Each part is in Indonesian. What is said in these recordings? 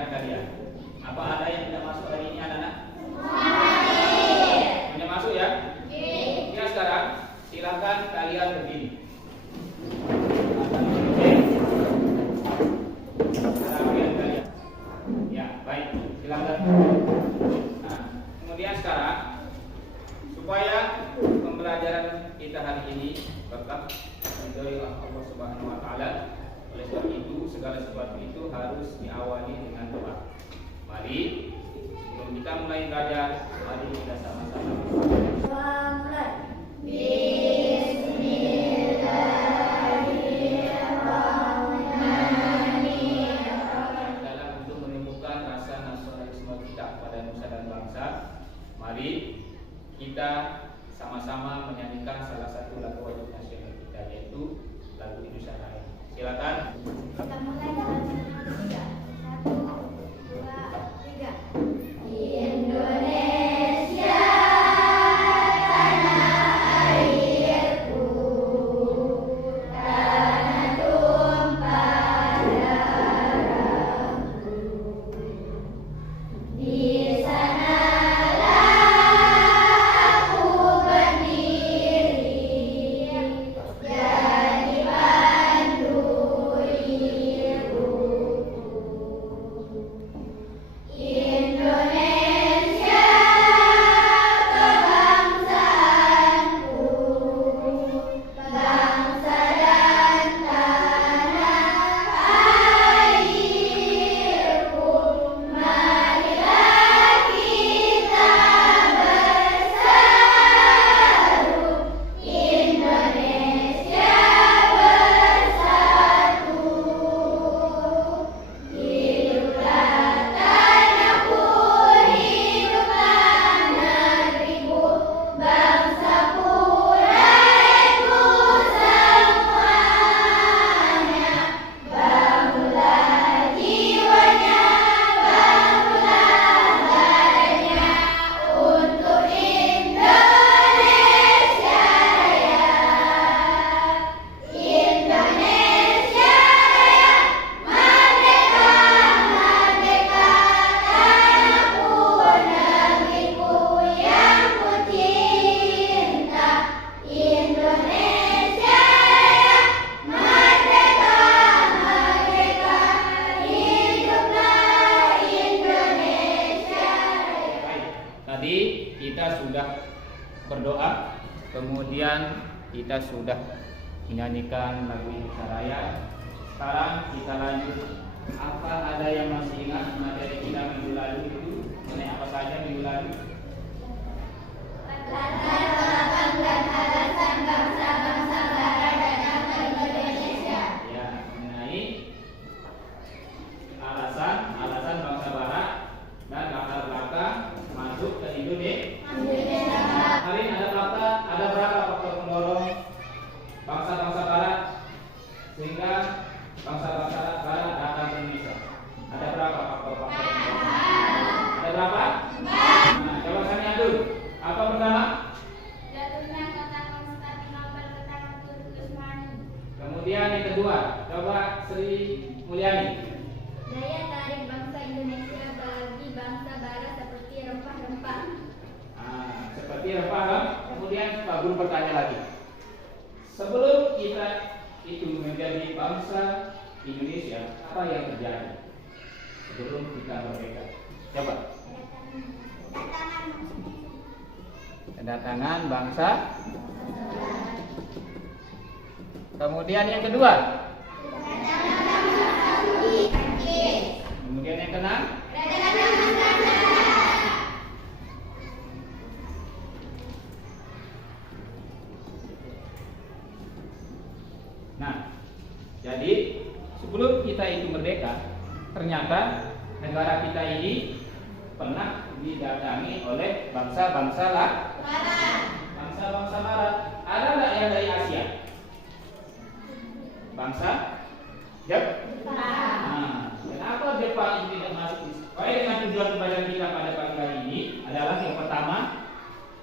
pelajaran kalian. Apa ada yang tidak masuk hari ini anak-anak? Punya masuk ya? Ya, sekarang silakan kalian berdiri. Kalian. Ya, baik. Silakan. Nah, kemudian sekarang supaya pembelajaran kita hari ini berkah dari Allah Subhanahu wa taala, oleh sebab itu segala sesuatu itu harus diawali dengan doa. Mari sebelum kita mulai belajar, mari kita sama-sama dalam untuk menumbuhkan rasa nasionalisme kita kepada nusa dan bangsa. Mari kita sama-sama menyanyikan salah satu lagu wajib nasional kita, yaitu lagu Indonesia Raya. Silakan. Kita mulai dengan 1, 2, 3. Indonesia tanah airku, tanah tumpah darahku. Di sanalah aku berdiri, jadi pandu hidupku. Indonesia kebangsaanku, bangsa dan tanah airku. Marilah kita bersatu, Indonesia bersatu. Hiduplah tanahku, hiduplah negeriku, bangsaku, rakyatku semuanya. Bangunlah jiwanya, bangunlah badannya untuk Indonesia Raya. Indonesia Raya, merdeka, merdeka, tanahku, negeriku yang ku cinta. Indonesia Raya, merdeka, merdeka, hiduplah Indonesia Raya. Baik. Tadi kita sudah berdoa, kemudian kita sudah menyanyikan lagu Indonesia Raya. Sekarang kita lanjut. Apa ada yang masih ingat materi kita minggu lalu itu? Mengenai apa saja minggu lalu? Latar belakang dan alasan bangsa-bangsa barat datang ke Indonesia. Ya, mengenai alasan bangsa barat dan latar belakang masuk ke Indonesia. Hari ini ada berapa faktor pendorong bangsa-bangsa barat sehingga bangsa-bangsa barat datang ke Indonesia? Ada berapa faktor-faktor pendorong? Ada berapa? Nah, coba kami adu. Apa pertama? Jatuhnya kota Konstantinopel ke tangan Turki Utsmani. Kemudian yang kedua, coba Sri Mulyani. Daya tarik bangsa Indonesia bagi bangsa barat seperti rempah-rempah. Seperti rempah. Kemudian Pak Guru bertanya lagi. Sebelum kita itu menjadi bangsa Indonesia, apa yang terjadi sebelum kita merdeka? Coba. Kedatangan bangsa. Kemudian yang kedua. Kemudian yang keenam. Nah, jadi sebelum kita itu merdeka, ternyata negara kita ini pernah didatangi oleh bangsa-bangsa barat. Bangsa-bangsa barat. Ada nggak yang dari Asia? Bangsa Jepang. Nah, kenapa Jepang ini tidak masuk? Baik, dengan tujuan pembelajaran kita pada pagi hari ini adalah yang pertama,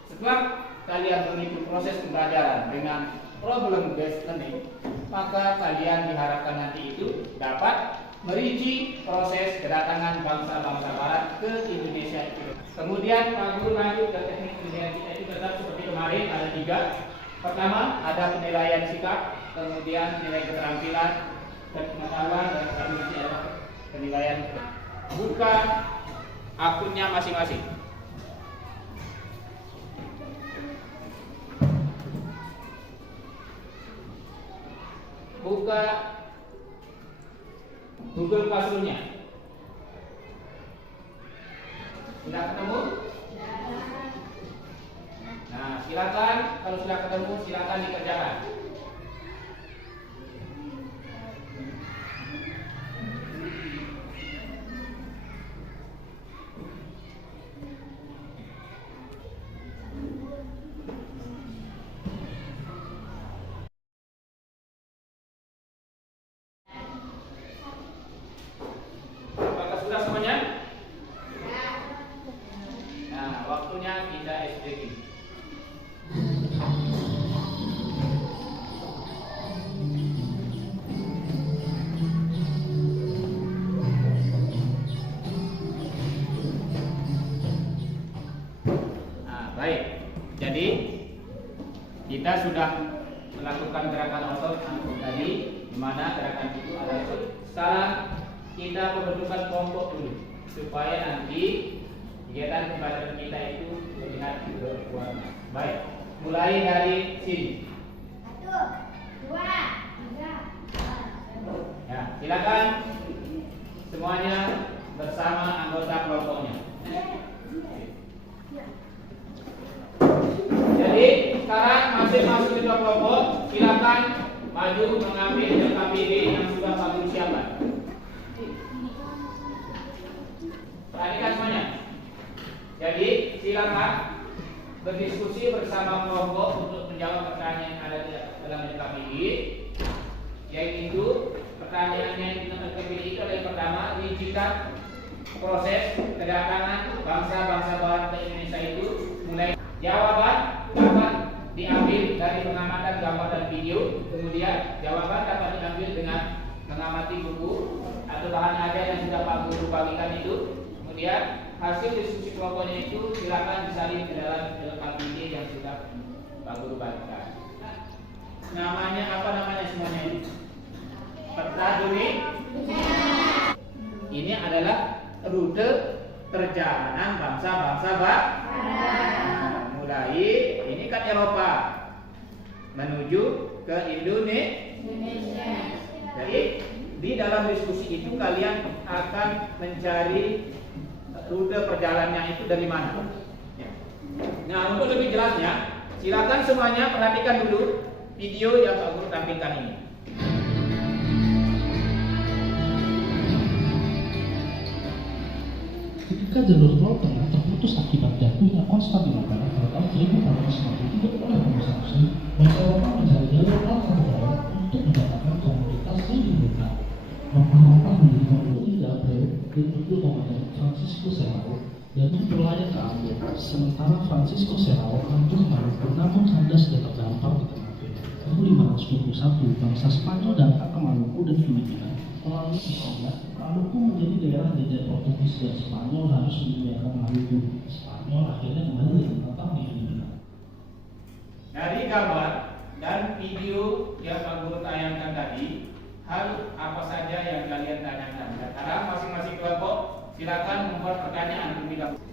setelah kalian mengikuti proses pembelajaran dengan problem based learning, maka kalian diharapkan nanti itu dapat merinci proses kedatangan bangsa-bangsa Barat ke Indonesia itu. Kemudian Pak Guru lanjut ke teknik penilaian kita itu tetap seperti kemarin ada 3. Pertama ada penilaian sikap, kemudian nilai keterampilan dan pengetahuan, dan selanjutnya adalah penilaian. Buka akunnya masing-masing. Buka Google Classroom-nya. Sudah ketemu? Nah, silakan kalau sudah ketemu silakan dikerjakan. Apakah sudah semuanya? Nah, waktunya kita SDG. Baik, jadi kita sudah melakukan gerakan otot tadi, di mana gerakan itu adalah sekarang kita pembentukan kelompok dulu supaya nanti kegiatan pembelajaran kita itu terlihat berwarna. Baik, mulai dari sini. 1, 2, 3, 4. Ya, silakan semuanya bersama anggota kelompoknya. Jadi sekarang masing-masing ketua kelompok silakan maju mengambil LKPD yang sudah kami siapkan. Perhatikan semuanya. Jadi silakan berdiskusi bersama kelompok untuk menjawab pertanyaan yang ada di dalam LKPD. Yaitu pertanyaannya yang dalam LKPD itu adalah yang pertama, rincikan proses kedatangan bangsa-bangsa Barat ke Indonesia itu mulai. Jawaban dapat diambil dari pengamatan gambar dan video. Kemudian jawaban dapat diambil dengan mengamati buku atau bahan ajar yang sudah Pak Guru bagikan itu. Kemudian hasil diskusi kelompoknya itu silakan disalin ke dalam LKPD yang sudah Pak Guru bagikan. Namanya apa namanya semuanya ini? Peta dunia. Ini adalah rute perjalanan bangsa-bangsa Barat. Mulai ini kan Eropa menuju ke Indonesia. Jadi di dalam diskusi itu kalian akan mencari rute perjalanannya itu dari mana. Nah, untuk lebih jelasnya, silakan semuanya perhatikan dulu video yang Pak Guru tampilkan ini. Ketika jalur tol tengah terputus akibat jatuhnya Konstantinopel pada tahun 1453 oleh Romawi, bangsa Eropa mencari jalur tol terbaik untuk mendapatkan komoditas lebih murah. Rempah-rempah menjadi komoditi Gabriel dan berdua komandan Francisco Serrao dan berlayar ke Ambon. Sementara Francisco Serrao kambuh Maluku namun kandas dan terdampar di tengah Filipina. Tahun 1521 bangsa Spanyol datang ke Maluku dan Filipina. Melalui Islandia, Maluku menjadi daerah jajah Portugis dan Spanyol harus meninggalkan Maluku. Spanyol akhirnya kembali dan tetap di Filipina. Dari gambar dan video yang Pak Guru tayangkan tadi, hal apa saja yang kalian tanyakan? Sekarang masing-masing kelompok silakan membuat pertanyaan terlebih dahulu.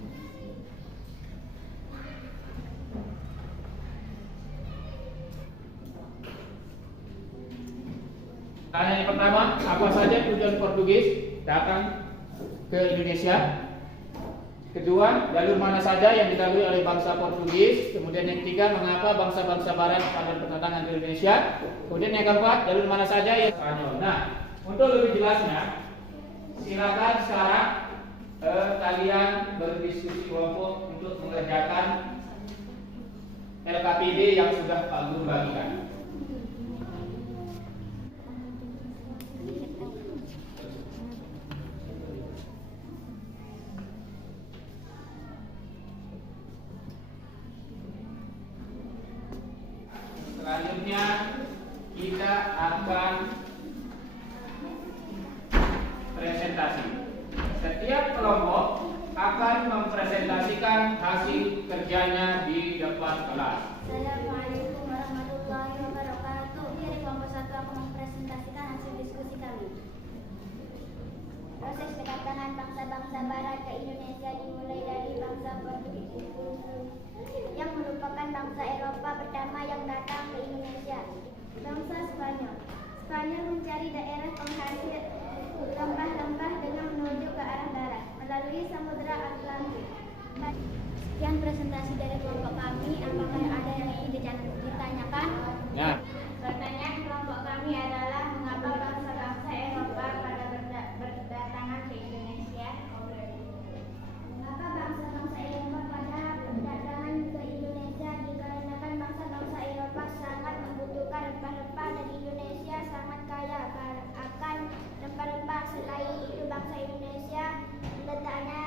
Pertanyaan yang pertama, apa saja tujuan Portugis datang ke Indonesia? Kedua, jalur mana saja yang dilalui oleh bangsa Portugis? Kemudian yang ketiga, mengapa bangsa-bangsa Barat pada berdatangan ke Indonesia? Kemudian yang keempat, jalur mana saja yang Spanyol. Nah, untuk lebih jelasnya, silakan sekarang kalian berdiskusi kelompok untuk mengerjakan LKPD yang sudah Pak Guru bagikan. Selanjutnya kita akan mempresentasikan hasil kerjanya di depan kelas. Assalamualaikum warahmatullahi wabarakatuh. Dari kelompok 1 aku mempresentasikan hasil diskusi kami. Proses kedatangan bangsa-bangsa Barat ke Indonesia dimulai dari bangsa Portugis yang merupakan bangsa Eropa pertama yang datang ke Indonesia. Bangsa Spanyol. Spanyol mencari daerah penghasil lembah-lembah dengan menuju ke arah barat melalui Samudra Atlantik. Sekian presentasi dari kelompok kami. Apakah ada yang ingin ditanyakan? Nah, Pertanyaan kelompok kami adalah mengapa bangsa-bangsa Eropa pada berdatangan ke Indonesia? Mengapa bangsa-bangsa Eropa pada berdatangan ke Indonesia? Dikarenakan bangsa-bangsa Eropa sangat membutuhkan rempah-rempah dan Indonesia sangat kaya akan rempah-rempah. Selain itu bangsa Indonesia letaknya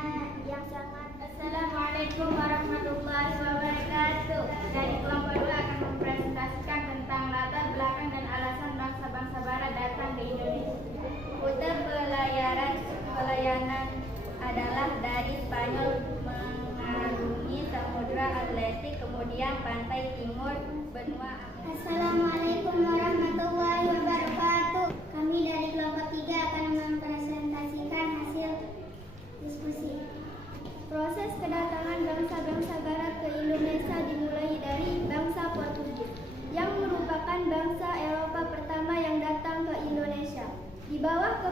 yang sangat. Assalamualaikum warahmatullahi wabarakatuh. Dari kelompok 2 akan mempresentasikan tentang latar belakang dan alasan bangsa-bangsa Barat datang ke Indonesia. Rute pelayanan adalah dari Spanyol mengarungi Samudra Atlantik, kemudian pantai timur benua. Assalamualaikum warahmatullahi wabarakatuh. Kami dari kelompok 3 akan mempresentasikan hasil diskusi. Proses kedatangan bangsa-bangsa Barat ke Indonesia dimulai dari bangsa Portugis yang merupakan bangsa Eropa pertama yang datang ke Indonesia. Di bawah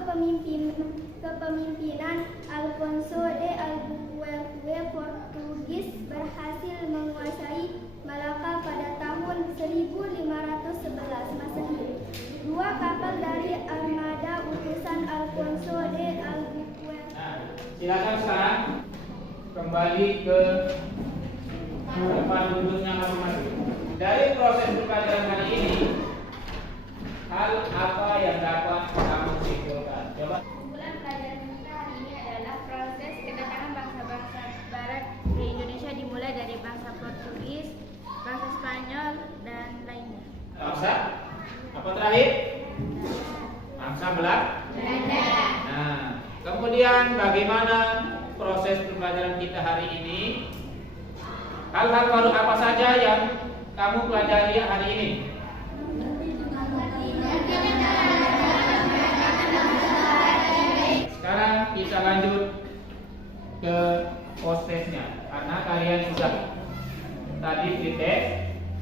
kepemimpinan Alfonso de Albuquerque, Portugis berhasil menguasai Malaka pada tahun 1511 Masehi. 2 kapal dari armada utusan Alfonso de Albuquerque. nah, silakan sekarang kembali ke depan duduknya masing-masing. Dari proses pembelajaran kali ini, hal apa yang dapat kamu simpulkan? Coba. Kesimpulan pelajaran kita hari ini adalah proses kedatangan bangsa-bangsa Barat ke Indonesia dimulai dari bangsa Portugis, bangsa Spanyol, dan lainnya. Bangsa apa terakhir? Bangsa Belanda. Nah, kemudian bagaimana proses pembelajaran kita hari ini? Hal-hal baru apa saja yang kamu pelajari hari ini? Sekarang kita lanjut ke post-testnya karena kalian sudah tadi dites.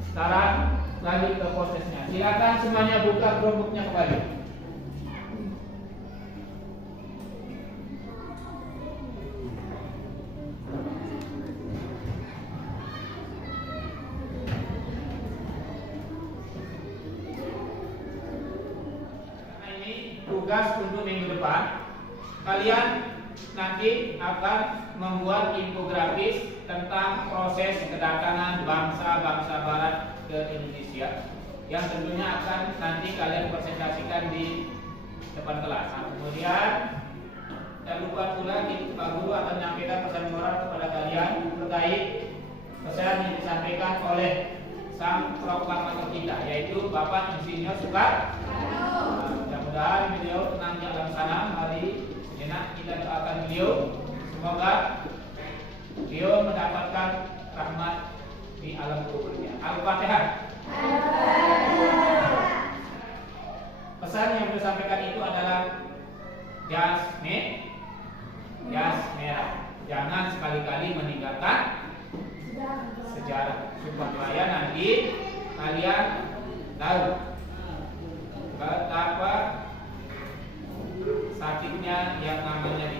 Sekarang lanjut ke post-testnya. Silakan semuanya buka Chromebook-nya kembali. Tugas untuk minggu depan, kalian nanti akan membuat infografis tentang proses kedatangan bangsa-bangsa Barat ke Indonesia yang tentunya akan nanti kalian presentasikan di depan kelas. Nah, kemudian jangan lupa pula Pak Guru akan menyampaikan pesan moral kepada kalian terkait pesan yang disampaikan oleh sang proklamator kita, yaitu Bapak Insinyur Soekarno. Mudah-mudahan beliau tenang di alam sana. Mari sejenak kita doakan beliau. Semoga beliau mendapatkan rahmat di alam kuburnya. Al-Fatihah. Pesan yang disampaikan itu adalah jas merah. Jangan sekali-kali meninggalkan sejarah supaya nanti kalian tahu betapa sakitnya yang namanya